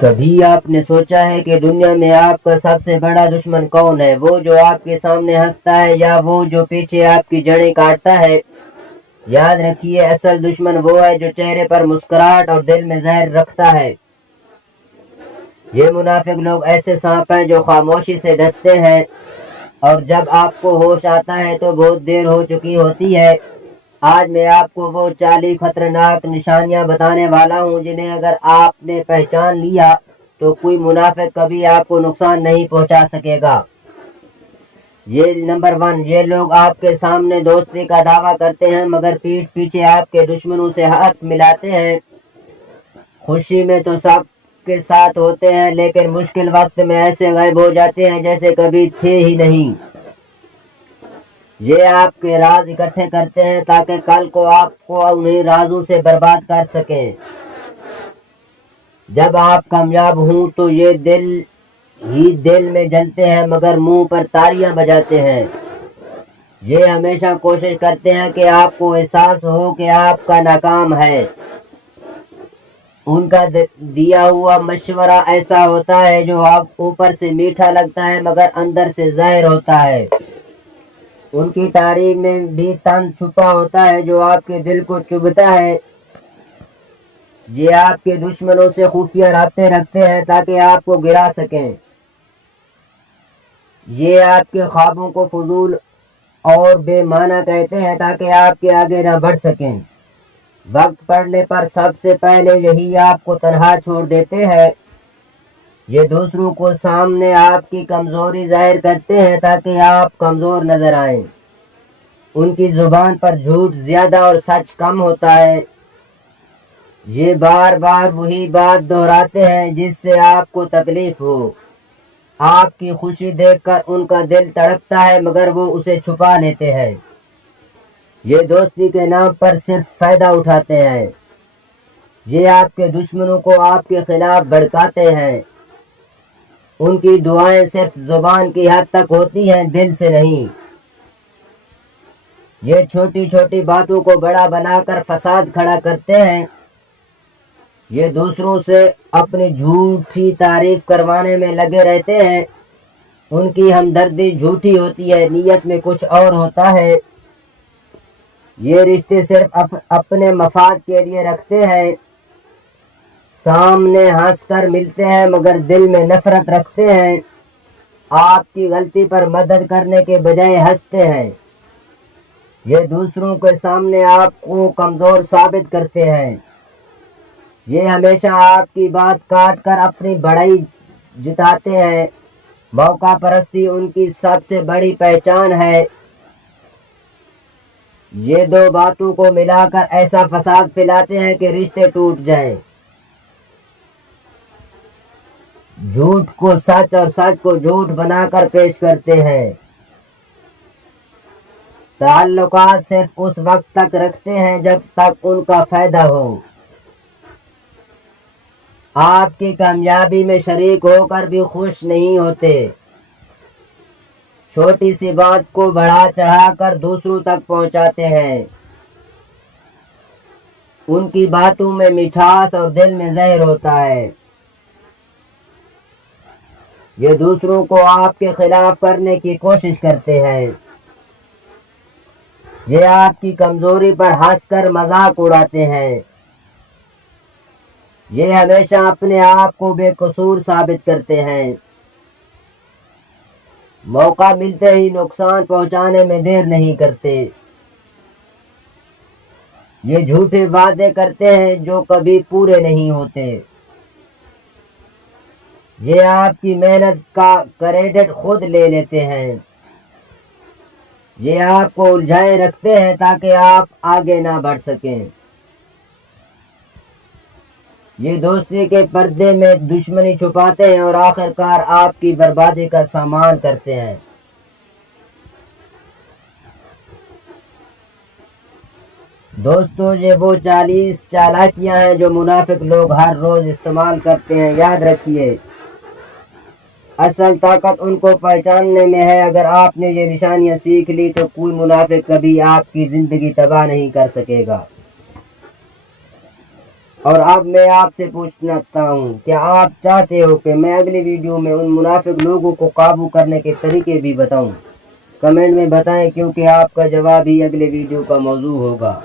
کبھی آپ نے سوچا ہے کہ دنیا میں آپ کا سب سے بڑا دشمن کون ہے؟ وہ جو آپ کے سامنے ہنستا ہے یا وہ جو پیچھے آپ کی جڑیں کاٹتا ہے؟ یاد رکھیے، اصل دشمن وہ ہے جو چہرے پر مسکراہٹ اور دل میں زہر رکھتا ہے۔ یہ منافق لوگ ایسے سانپ ہیں جو خاموشی سے ڈستے ہیں، اور جب آپ کو ہوش آتا ہے تو بہت دیر ہو چکی ہوتی ہے۔ آج میں آپ کو وہ 40 خطرناک نشانیاں بتانے والا ہوں جنہیں اگر آپ نے پہچان لیا تو کوئی منافق کبھی آپ کو نقصان نہیں پہنچا سکے گا۔ نمبر 1، یہ لوگ آپ کے سامنے دوستی کا دعویٰ کرتے ہیں مگر پیٹھ پیچھے آپ کے دشمنوں سے ہاتھ ملاتے ہیں۔ خوشی میں تو سب کے ساتھ ہوتے ہیں لیکن مشکل وقت میں ایسے غائب ہو جاتے ہیں جیسے کبھی تھے ہی نہیں۔ یہ آپ کے راز اکٹھے کرتے ہیں تاکہ کل کو آپ کو انہیں رازوں سے برباد کر سکیں۔ جب آپ کامیاب ہوں تو یہ دل میں جلتے ہیں مگر منہ پر تالیاں بجاتے ہیں۔ یہ ہمیشہ کوشش کرتے ہیں کہ آپ کو احساس ہو کہ آپ کا ناکام ہے۔ ان کا دیا ہوا مشورہ ایسا ہوتا ہے جو آپ اوپر سے میٹھا لگتا ہے مگر اندر سے زہر ہوتا ہے۔ ان کی تعریف میں بھی طعن چھپا ہوتا ہے جو آپ کے دل کو چبھتا ہے۔ یہ آپ کے دشمنوں سے خفیہ رابطے رکھتے ہیں تاکہ آپ کو گرا سکیں۔ یہ آپ کے خوابوں کو فضول اور بے معنی کہتے ہیں تاکہ آپ کے آگے نہ بڑھ سکیں۔ وقت پڑنے پر سب سے پہلے یہی آپ کو تنہا چھوڑ دیتے ہیں۔ یہ دوسروں کو سامنے آپ کی کمزوری ظاہر کرتے ہیں تاکہ آپ کمزور نظر آئیں۔ ان کی زبان پر جھوٹ زیادہ اور سچ کم ہوتا ہے۔ یہ بار بار وہی بات دہراتے ہیں جس سے آپ کو تکلیف ہو۔ آپ کی خوشی دیکھ کر ان کا دل تڑپتا ہے مگر وہ اسے چھپا لیتے ہیں۔ یہ دوستی کے نام پر صرف فائدہ اٹھاتے ہیں۔ یہ آپ کے دشمنوں کو آپ کے خلاف بھڑکاتے ہیں۔ ان کی دعائیں صرف زبان کی حد تک ہوتی ہیں، دل سے نہیں۔ یہ چھوٹی چھوٹی باتوں کو بڑا بنا کر فساد کھڑا کرتے ہیں۔ یہ دوسروں سے اپنی جھوٹی تعریف کروانے میں لگے رہتے ہیں۔ ان کی ہمدردی جھوٹی ہوتی ہے، نیت میں کچھ اور ہوتا ہے۔ یہ رشتے صرف اپنے مفاد کے لیے رکھتے ہیں۔ سامنے ہنس کر ملتے ہیں مگر دل میں نفرت رکھتے ہیں۔ آپ کی غلطی پر مدد کرنے کے بجائے ہنستے ہیں۔ یہ دوسروں کے سامنے آپ کو کمزور ثابت کرتے ہیں۔ یہ ہمیشہ آپ کی بات کاٹ کر اپنی بڑائی جتاتے ہیں۔ موقع پرستی ان کی سب سے بڑی پہچان ہے۔ یہ دو باتوں کو ملا کر ایسا فساد پھیلاتے ہیں کہ رشتے ٹوٹ جائیں۔ جھوٹ کو سچ اور سچ کو جھوٹ بنا کر پیش کرتے ہیں۔ تعلقات صرف اس وقت تک رکھتے ہیں جب تک ان کا فائدہ ہو۔ آپ کی کامیابی میں شریک ہو کر بھی خوش نہیں ہوتے۔ چھوٹی سی بات کو بڑھا چڑھا کر دوسروں تک پہنچاتے ہیں۔ ان کی باتوں میں مٹھاس اور دل میں زہر ہوتا ہے۔ یہ دوسروں کو آپ کے خلاف کرنے کی کوشش کرتے ہیں۔ یہ آپ کی کمزوری پر ہنس کر مذاق اڑاتے ہیں۔ یہ ہمیشہ اپنے آپ کو بے قصور ثابت کرتے ہیں۔ موقع ملتے ہی نقصان پہنچانے میں دیر نہیں کرتے۔ یہ جھوٹے وعدے کرتے ہیں جو کبھی پورے نہیں ہوتے۔ یہ آپ کی محنت کا کریڈٹ خود لے لیتے ہیں۔ یہ آپ کو الجھائے رکھتے ہیں تاکہ آپ آگے نہ بڑھ سکیں۔ یہ دوستی کے پردے میں دشمنی چھپاتے ہیں اور آخرکار آپ کی بربادی کا سامان کرتے ہیں۔ دوستو، یہ وہ 40 چالاکیاں ہیں جو منافق لوگ ہر روز استعمال کرتے ہیں۔ یاد رکھیے، اصل طاقت ان کو پہچاننے میں ہے۔ اگر آپ نے یہ نشانیاں سیکھ لی تو کوئی منافق کبھی آپ کی زندگی تباہ نہیں کر سکے گا۔ اور اب میں آپ سے پوچھنا چاہتا ہوں، کیا آپ چاہتے ہو کہ میں اگلی ویڈیو میں ان منافق لوگوں کو قابو کرنے کے طریقے بھی بتاؤں؟ کمنٹ میں بتائیں، کیونکہ آپ کا جواب ہی اگلے ویڈیو کا موضوع ہوگا۔